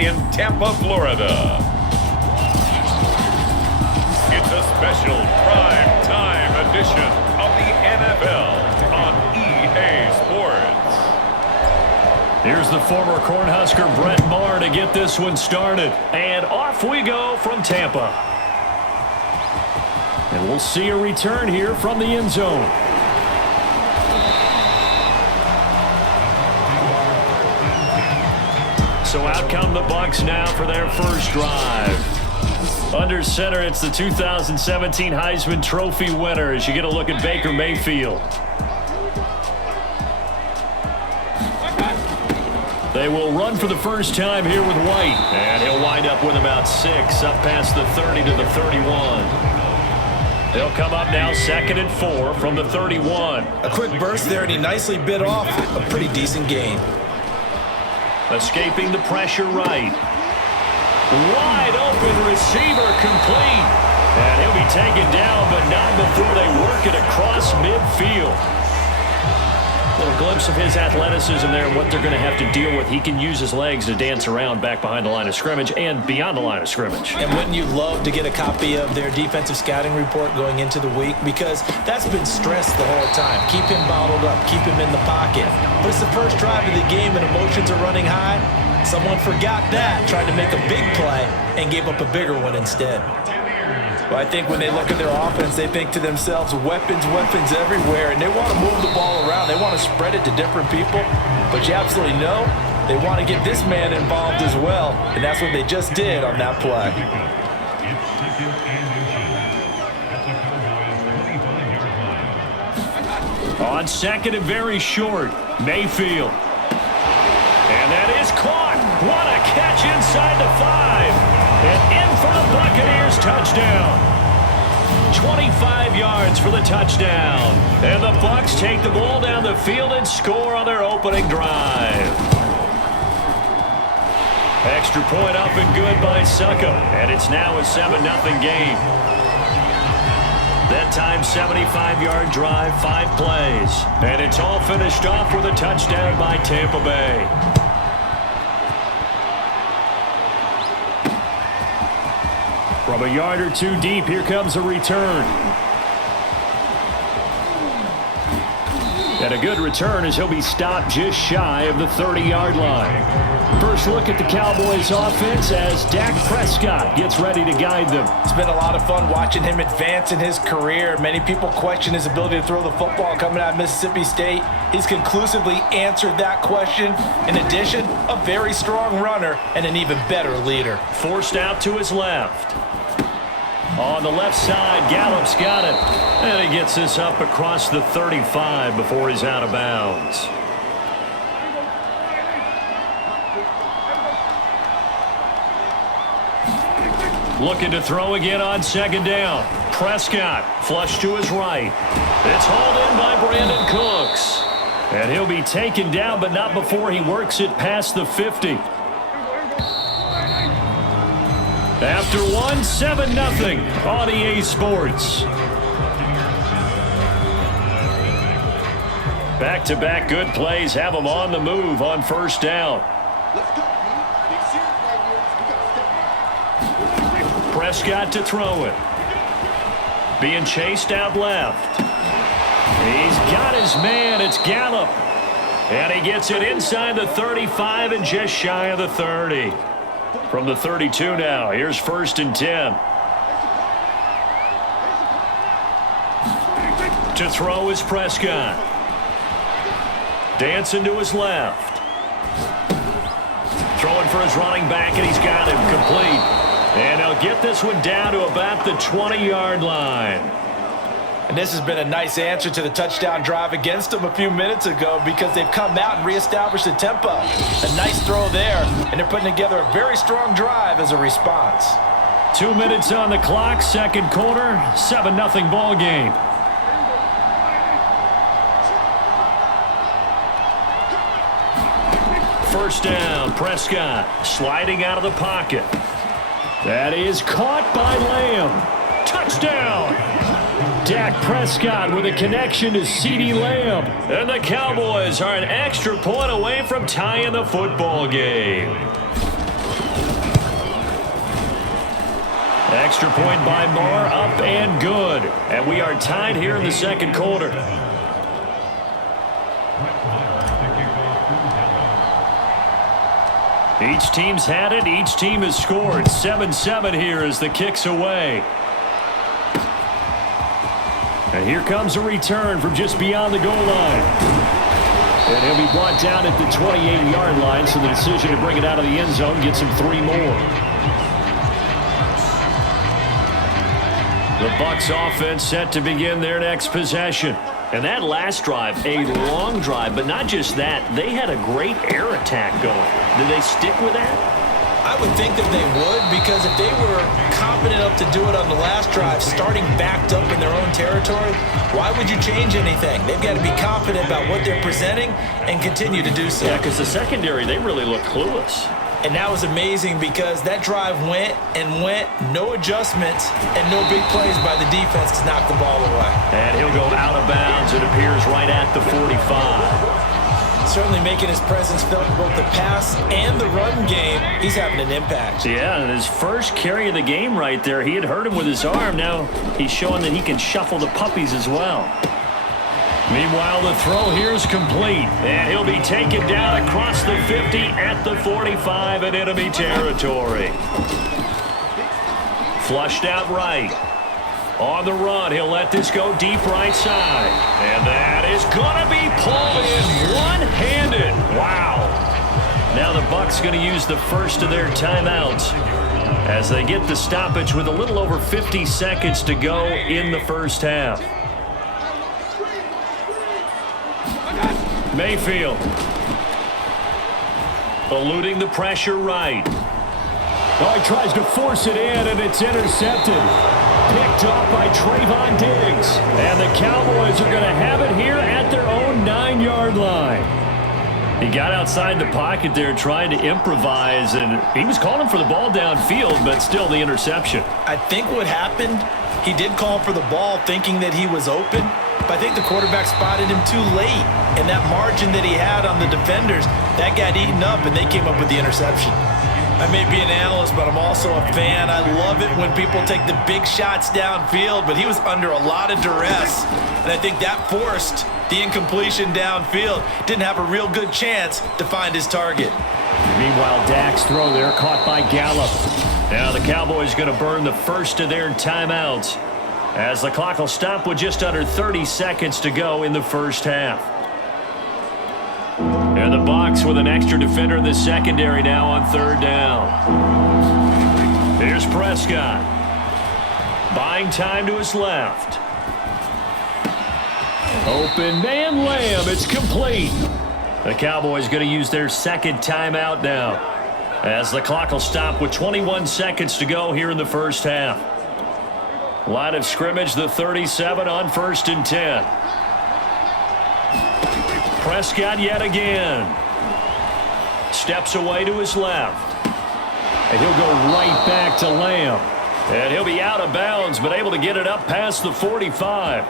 in Tampa, Florida. It's a special prime time edition of the NFL on EA Sports. Here's the former Cornhusker Brett Maher to get this one started. And off we go from Tampa. And we'll see a return here from the end zone. So out come the Bucs now for their first drive. Under center, it's the 2017 Heisman Trophy winner as you get a look at Baker Mayfield. They will run for the first time here with White. And he'll wind up with about 6, up past the 30 to the 31. They'll come up now 2nd and 4 from the 31. A quick burst there, and he nicely bit off a pretty decent gain. Escaping the pressure right. Wide open receiver complete. And he'll be taken down, but not before they work it across midfield. A little glimpse of his athleticism there and what they're going to have to deal with. He can use his legs to dance around back behind the line of scrimmage and beyond the line of scrimmage. And wouldn't you love to get a copy of their defensive scouting report going into the week? Because that's been stressed the whole time. Keep him bottled up. Keep him in the pocket. But it's the first drive of the game and emotions are running high. Someone forgot that, tried to make a big play, and gave up a bigger one instead. Well, I think when they look at their offense, they think to themselves, weapons, weapons everywhere, and they want to move the ball around. They want to spread it to different people, but you absolutely know they want to get this man involved as well, and that's what they just did on that play. On 2nd and very short, Mayfield. And that is caught. What a catch inside the 5. And in for the Buccaneers touchdown. 25 yards for the touchdown. And the Bucs take the ball down the field and score on their opening drive. Extra point up and good by Succo. And it's now a 7-0 game. That time 75-yard drive, 5 plays. And it's all finished off with a touchdown by Tampa Bay. From a yard or 2 deep, here comes a return. And a good return as he'll be stopped just shy of the 30-yard line. First look at the Cowboys offense as Dak Prescott gets ready to guide them. It's been a lot of fun watching him advance in his career. Many people question his ability to throw the football coming out of Mississippi State. He's conclusively answered that question. In addition, a very strong runner and an even better leader. Forced out to his left. On the left side, Gallup's got it. And he gets this up across the 35 before he's out of bounds. Looking to throw again on 2nd down. Prescott, flush to his right. It's hauled in by Brandon Cooks. And he'll be taken down, but not before he works it past the 50. After 7-0 on EA Sports. Back-to-back good plays have them on the move on 1st down. Prescott to throw it. Being chased out left. He's got his man. It's Gallup. And he gets it inside the 35 and just shy of the 30. From the 32 now, here's 1st and 10. To throw is Prescott. Dancing to his left. Throwing for his running back, and he's got him complete. And he'll get this one down to about the 20-yard line. And this has been a nice answer to the touchdown drive against them a few minutes ago because they've come out and reestablished the tempo. A nice throw there, and they're putting together a very strong drive as a response. 2 minutes on the clock, 2nd quarter, 7-0 ball game. First down, Prescott sliding out of the pocket. That is caught by Lamb. Touchdown! Dak Prescott with a connection to CeeDee Lamb. And the Cowboys are an extra point away from tying the football game. extra point by Moore, up and good. And we are tied here in the second quarter. Each team's had it. Each team has scored. 7-7 here as the kick's away. And here comes a return from just beyond the goal line. And he'll be brought down at the 28-yard line, so the decision to bring it out of the end zone gets him 3 more. The Bucs offense set to begin their next possession. And that last drive, a long drive, but not just that. They had a great air attack going. Did they stick with that? I would think that they would, because if they were confident enough to do it on the last drive, starting backed up in their own territory, why would you change anything? They've got to be confident about what they're presenting and continue to do so. Yeah, because the secondary, they really look clueless. And that was amazing because that drive went and went, no adjustments, and no big plays by the defense to knock the ball away. And he'll go out of bounds, it appears, right at the 45. Certainly making his presence felt in both the pass and the run game. He's having an impact. Yeah, and his first carry of the game right there, he had hurt him with his arm. Now he's showing that he can shuffle the puppies as well. Meanwhile, the throw here is complete, and he'll be taken down across the 50 at the 45 in enemy territory. Flushed out right. On the run, he'll let this go deep right side. And that is going to be pulled in one-handed. Wow. Now the Bucs going to use the first of their timeouts as they get the stoppage with a little over 50 seconds to go in the first half. Mayfield eluding the pressure right. Oh, he tries to force it in, and it's intercepted. Picked off by Trayvon Diggs. And the Cowboys are going to have it here at their own 9-yard line. He got outside the pocket there trying to improvise, and he was calling for the ball downfield, but still the interception. I think what happened, he did call for the ball thinking that he was open, but I think the quarterback spotted him too late. And that margin that he had on the defenders, that got eaten up, and they came up with the interception. I may be an analyst, but I'm also a fan. I love it when people take the big shots downfield, but he was under a lot of duress, and I think that forced the incompletion downfield. Didn't have a real good chance to find his target. Meanwhile, Dak's throw there caught by Gallup. Now the Cowboys going to burn the first of their timeouts as the clock will stop with just under 30 seconds to go in the first half. And the Bucs with an extra defender in the secondary now on third down. Here's Prescott. Buying time to his left. Open man, Lamb. It's complete. The Cowboys going to use their second timeout now as the clock will stop with 21 seconds to go here in the first half. Line of scrimmage, the 37 on 1st and 10. Prescott yet again. Steps away to his left. And he'll go right back to Lamb. And he'll be out of bounds, but able to get it up past the 45.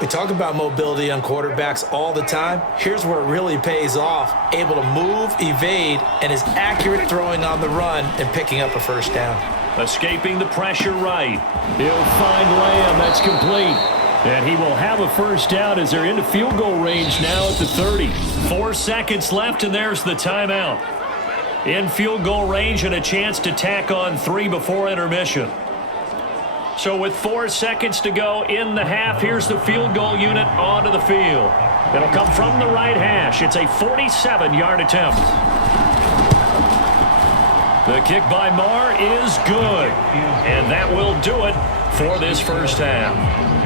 We talk about mobility on quarterbacks all the time. Here's where it really pays off. Able to move, evade, and is accurate throwing on the run and picking up a first down. Escaping the pressure right. He'll find Lamb. That's complete. And he will have a first down as they're into field goal range now at the 30. 4 seconds left, and there's the timeout. In field goal range and a chance to tack on 3 before intermission. So with 4 seconds to go in the half, here's the field goal unit onto the field. It'll come from the right hash. It's a 47-yard attempt. The kick by Marr is good. And that will do it for this first half.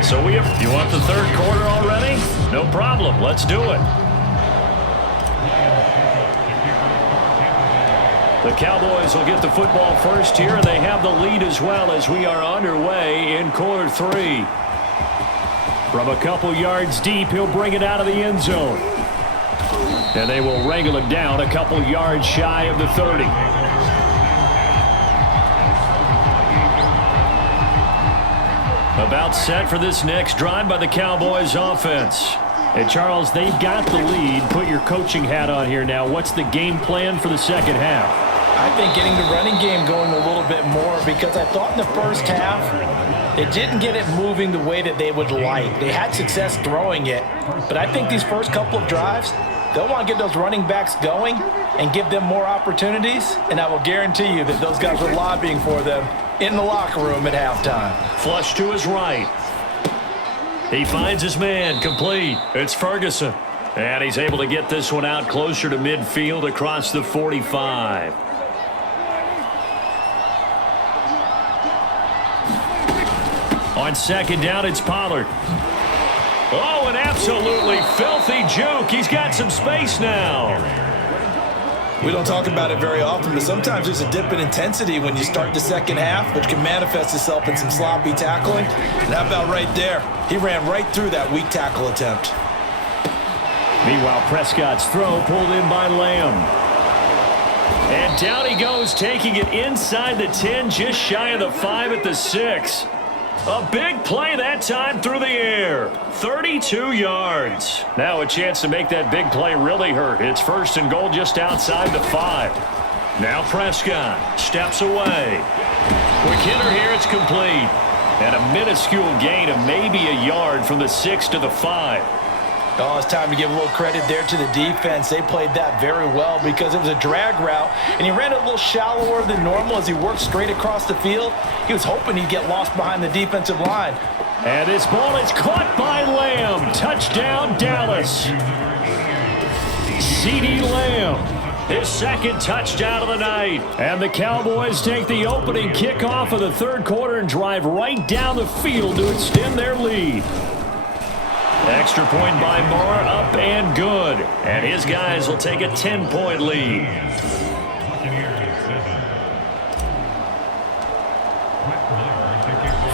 So you want the third quarter already? No problem. Let's do it. The Cowboys will get the football first here, and they have the lead as well as we are underway in quarter 3. From a couple yards deep, he'll bring it out of the end zone. And they will wrangle it down a couple yards shy of the 30. About set for this next drive by the Cowboys offense. And Charles, they've got the lead. Put your coaching hat on here now. What's the game plan for the second half? I think getting the running game going a little bit more because I thought in the first half they didn't get it moving the way that they would like. They had success throwing it, but I think these first couple of drives, they'll want to get those running backs going and give them more opportunities, and I will guarantee you that those guys were lobbying for them in the locker room at halftime. Flush to his right. He finds his man, complete. It's Ferguson. And he's able to get this one out closer to midfield across the 45. On second down, it's Pollard. Oh, an absolutely filthy juke. He's got some space now. We don't talk about it very often, but sometimes there's a dip in intensity when you start the second half, which can manifest itself in some sloppy tackling. And how about right there? He ran right through that weak tackle attempt. Meanwhile, Prescott's throw pulled in by Lamb. And down he goes, taking it inside the 10, just shy of the 5 at the 6. A big play that time through the air. 32 yards. Now a chance to make that big play really hurt. It's first and goal just outside the 5. Now Prescott steps away. Quick hitter here, it's complete. And a minuscule gain of maybe a yard from the 6 to the 5. Oh, it's time to give a little credit there to the defense. They played that very well because it was a drag route, and he ran it a little shallower than normal as he worked straight across the field. He was hoping he'd get lost behind the defensive line. And this ball is caught by Lamb. Touchdown, Dallas. CeeDee Lamb, his second touchdown of the night. And the Cowboys take the opening kickoff of the third quarter and drive right down the field to extend their lead. Extra point by Moore, up and good. And his guys will take a 10-point lead.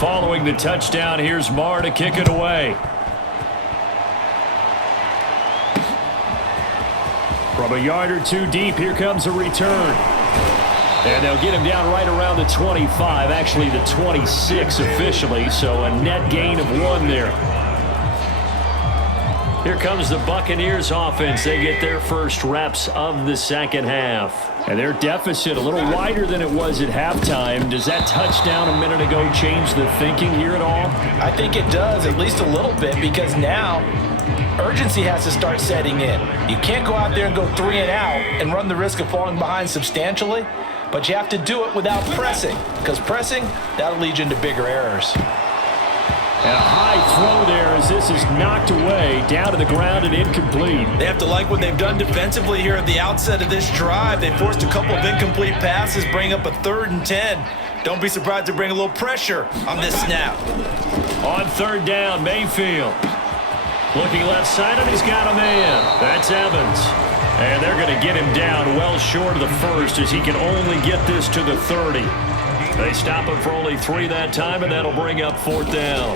Following the touchdown, here's Moore to kick it away. From a yard or two deep, here comes a return. And they'll get him down right around the 25, actually the 26 officially, so a net gain of 1 there. Here comes the Buccaneers offense. They get their first reps of the second half. And their deficit a little wider than it was at halftime. Does that touchdown a minute ago change the thinking here at all? I think it does, at least a little bit, because now urgency has to start setting in. You can't go out there and go 3 and out and run the risk of falling behind substantially, but you have to do it without pressing, because pressing, that'll lead you into bigger errors. And a high throw there as this is knocked away, down to the ground and incomplete. They have to like what they've done defensively here at the outset of this drive. They forced a couple of incomplete passes, bring up a 3rd and 10. Don't be surprised to bring a little pressure on this snap. On third down, Mayfield. Looking left side, and he's got a man. That's Evans. And they're going to get him down well short of the first as he can only get this to the 30. They stop him for only 3 that time, and that'll bring up 4th down.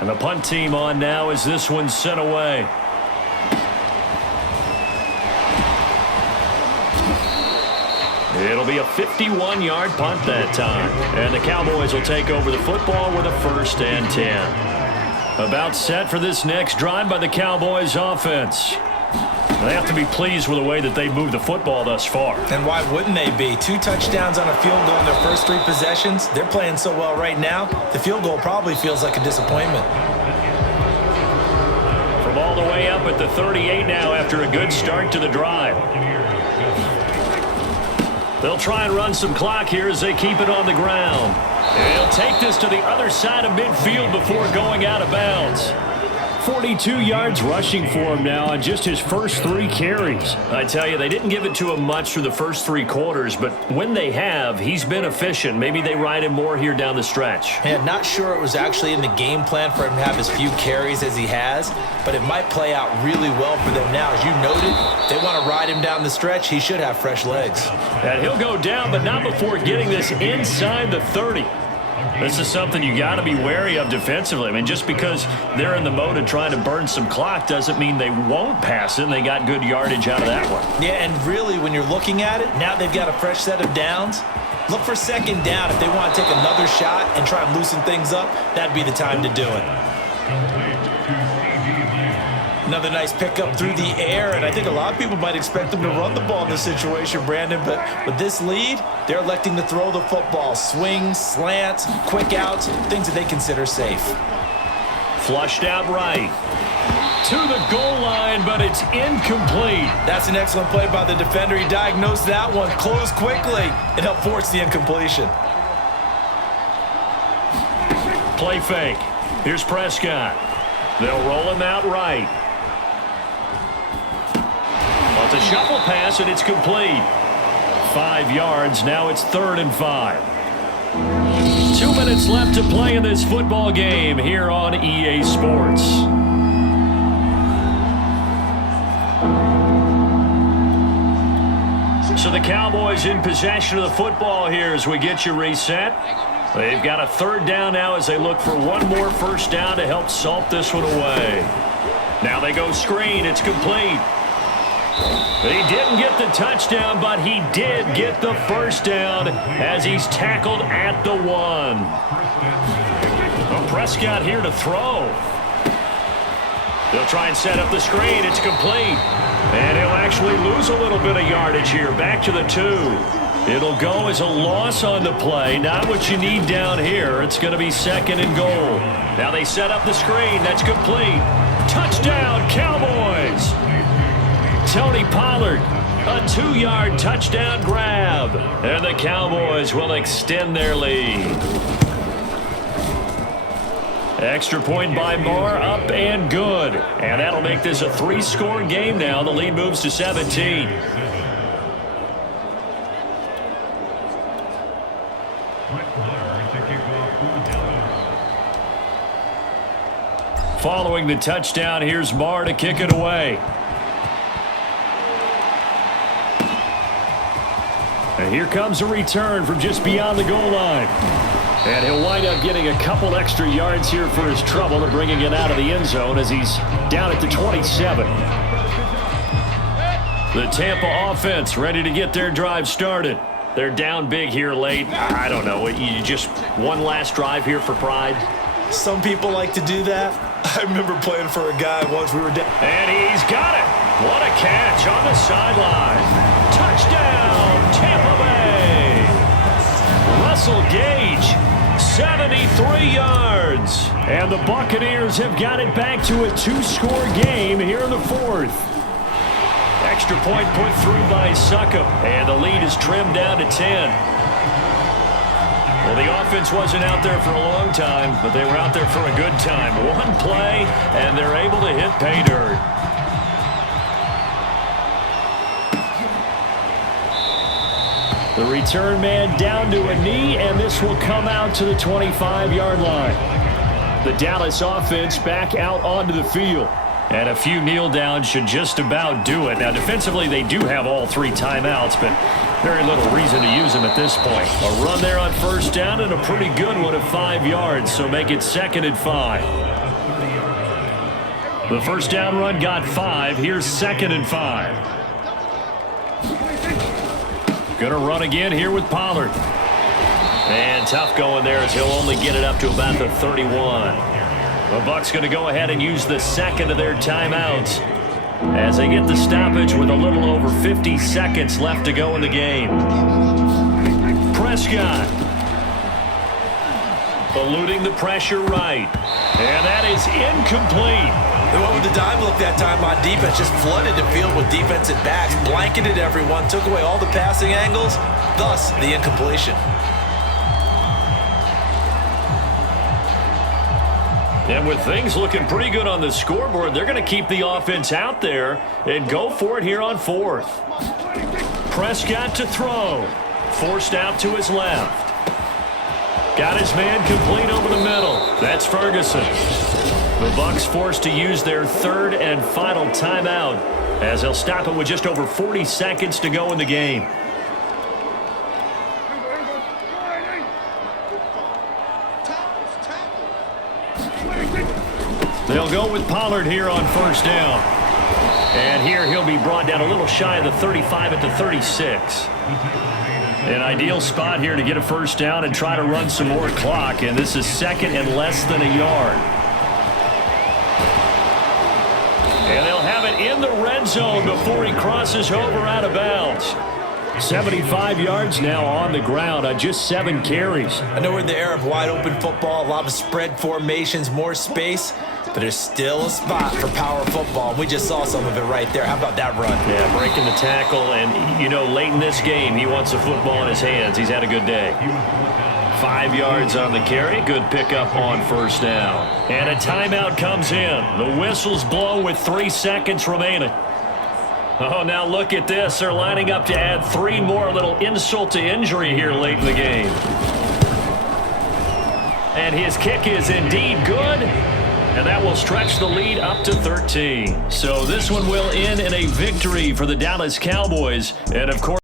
And the punt team on now as this one's sent away. It'll be a 51-yard punt that time. And the Cowboys will take over the football with a 1st and 10. About set for this next drive by the Cowboys offense. They have to be pleased with the way that they moved the football thus far. And why wouldn't they be? 2 touchdowns on a field goal in their first 3 possessions. They're playing so well right now, the field goal probably feels like a disappointment. From all the way up at the 38 now after a good start to the drive. They'll try and run some clock here as they keep it on the ground. And he'll take this to the other side of midfield before going out of bounds. 42 yards rushing for him now on just his first 3 carries. I tell you, they didn't give it to him much through the first 3 quarters, but when they have, he's been efficient. Maybe they ride him more here down the stretch. And not sure it was actually in the game plan for him to have as few carries as he has, but it might play out really well for them now. As you noted, if they want to ride him down the stretch, he should have fresh legs. And he'll go down, but not before getting this inside the 30. This is something you got to be wary of defensively. I mean, just because they're in the mode of trying to burn some clock doesn't mean they won't pass it, and they got good yardage out of that one. Yeah, and really, when you're looking at it, now they've got a fresh set of downs. Look for 2nd down. If they want to take another shot and try and loosen things up, that'd be the time to do it. Another nice pickup through the air, and I think a lot of people might expect them to run the ball in this situation, Brandon, but with this lead, they're electing to throw the football. Swings, slants, quick outs, things that they consider safe. Flushed out right. To the goal line, but it's incomplete. That's an excellent play by the defender. He diagnosed that one, closed quickly, and helped force the incompletion. Play fake. Here's Prescott. They'll roll him out right. Well, it's a shuffle pass, and it's complete. 5 yards. Now it's 3rd and 5. 2 minutes left to play in this football game here on EA Sports. So the Cowboys in possession of the football here as we get you reset. They've got a 3rd down now as they look for one more first down to help salt this one away. Now they go screen. It's complete. He didn't get the touchdown, but he did get the first down as he's tackled at the 1. Well, Prescott here to throw. They'll try and set up the screen. It's complete. And he'll actually lose a little bit of yardage here. Back to the 2. It'll go as a loss on the play. Not what you need down here. It's going to be 2nd and goal. Now they set up the screen. That's complete. Touchdown, Cowboys. Tony Pollard, a 2-yard touchdown grab. And the Cowboys will extend their lead. Extra point by Moore, up and good. And that'll make this a 3-score game now. The lead moves to 17. Following the touchdown, here's Marr to kick it away. And here comes a return from just beyond the goal line. And he'll wind up getting a couple extra yards here for his trouble and bringing it out of the end zone as he's down at the 27. The Tampa offense ready to get their drive started. They're down big here late. I don't know. You just one last drive here for pride? Some people like to do that. I remember playing for a guy once we were down. And he's got it. What a catch on the sideline. Touchdown, Tampa Bay. Russell Gage, 73 yards. And the Buccaneers have got it back to a 2-score game here in the 4th. Extra point put through by Succop. And the lead is trimmed down to 10. Well, the offense wasn't out there for a long time, but they were out there for a good time. One play, and they're able to hit pay dirt. The return man down to a knee, and this will come out to the 25-yard line. The Dallas offense back out onto the field. And a few kneel downs should just about do it. Now, defensively, they do have all 3 timeouts, but very little reason to use them at this point. A run there on first down and a pretty good one of 5 yards, so make it 2nd and 5. The first down run got 5. Here's 2nd and 5. Going to run again here with Pollard. And tough going there as he'll only get it up to about the 31. The Bucs going to go ahead and use the 2nd of their timeouts as they get the stoppage with a little over 50 seconds left to go in the game. Prescott eluding the pressure right. And that is incomplete. They went with the dime look that time on defense, just flooded the field with defensive backs, blanketed everyone, took away all the passing angles, thus the incompletion. And with things looking pretty good on the scoreboard, they're going to keep the offense out there and go for it here on 4th. Prescott to throw. Forced out to his left. Got his man complete over the middle. That's Ferguson. The Bucs forced to use their 3rd and final timeout as they'll stop it with just over 40 seconds to go in the game. They'll go with Pollard here on first down. And here he'll be brought down a little shy of the 35 at the 36. An ideal spot here to get a first down and try to run some more clock. And this is 2nd and less than a yard. And in the red zone before he crosses over out of bounds. 75 yards now on the ground on just 7 carries. I know we're in the era of wide-open football, a lot of spread formations, more space, but there's still a spot for power football. We just saw some of it right there. How about that run? Yeah, breaking the tackle, and, you know, late in this game, he wants the football in his hands. He's had a good day. 5 yards on the carry. Good pickup on first down. And a timeout comes in. The whistle's blown with 3 seconds remaining. Oh, now look at this. They're lining up to add 3 more. A little insult to injury here late in the game. And his kick is indeed good. And that will stretch the lead up to 13. So this one will end in a victory for the Dallas Cowboys. And, of course,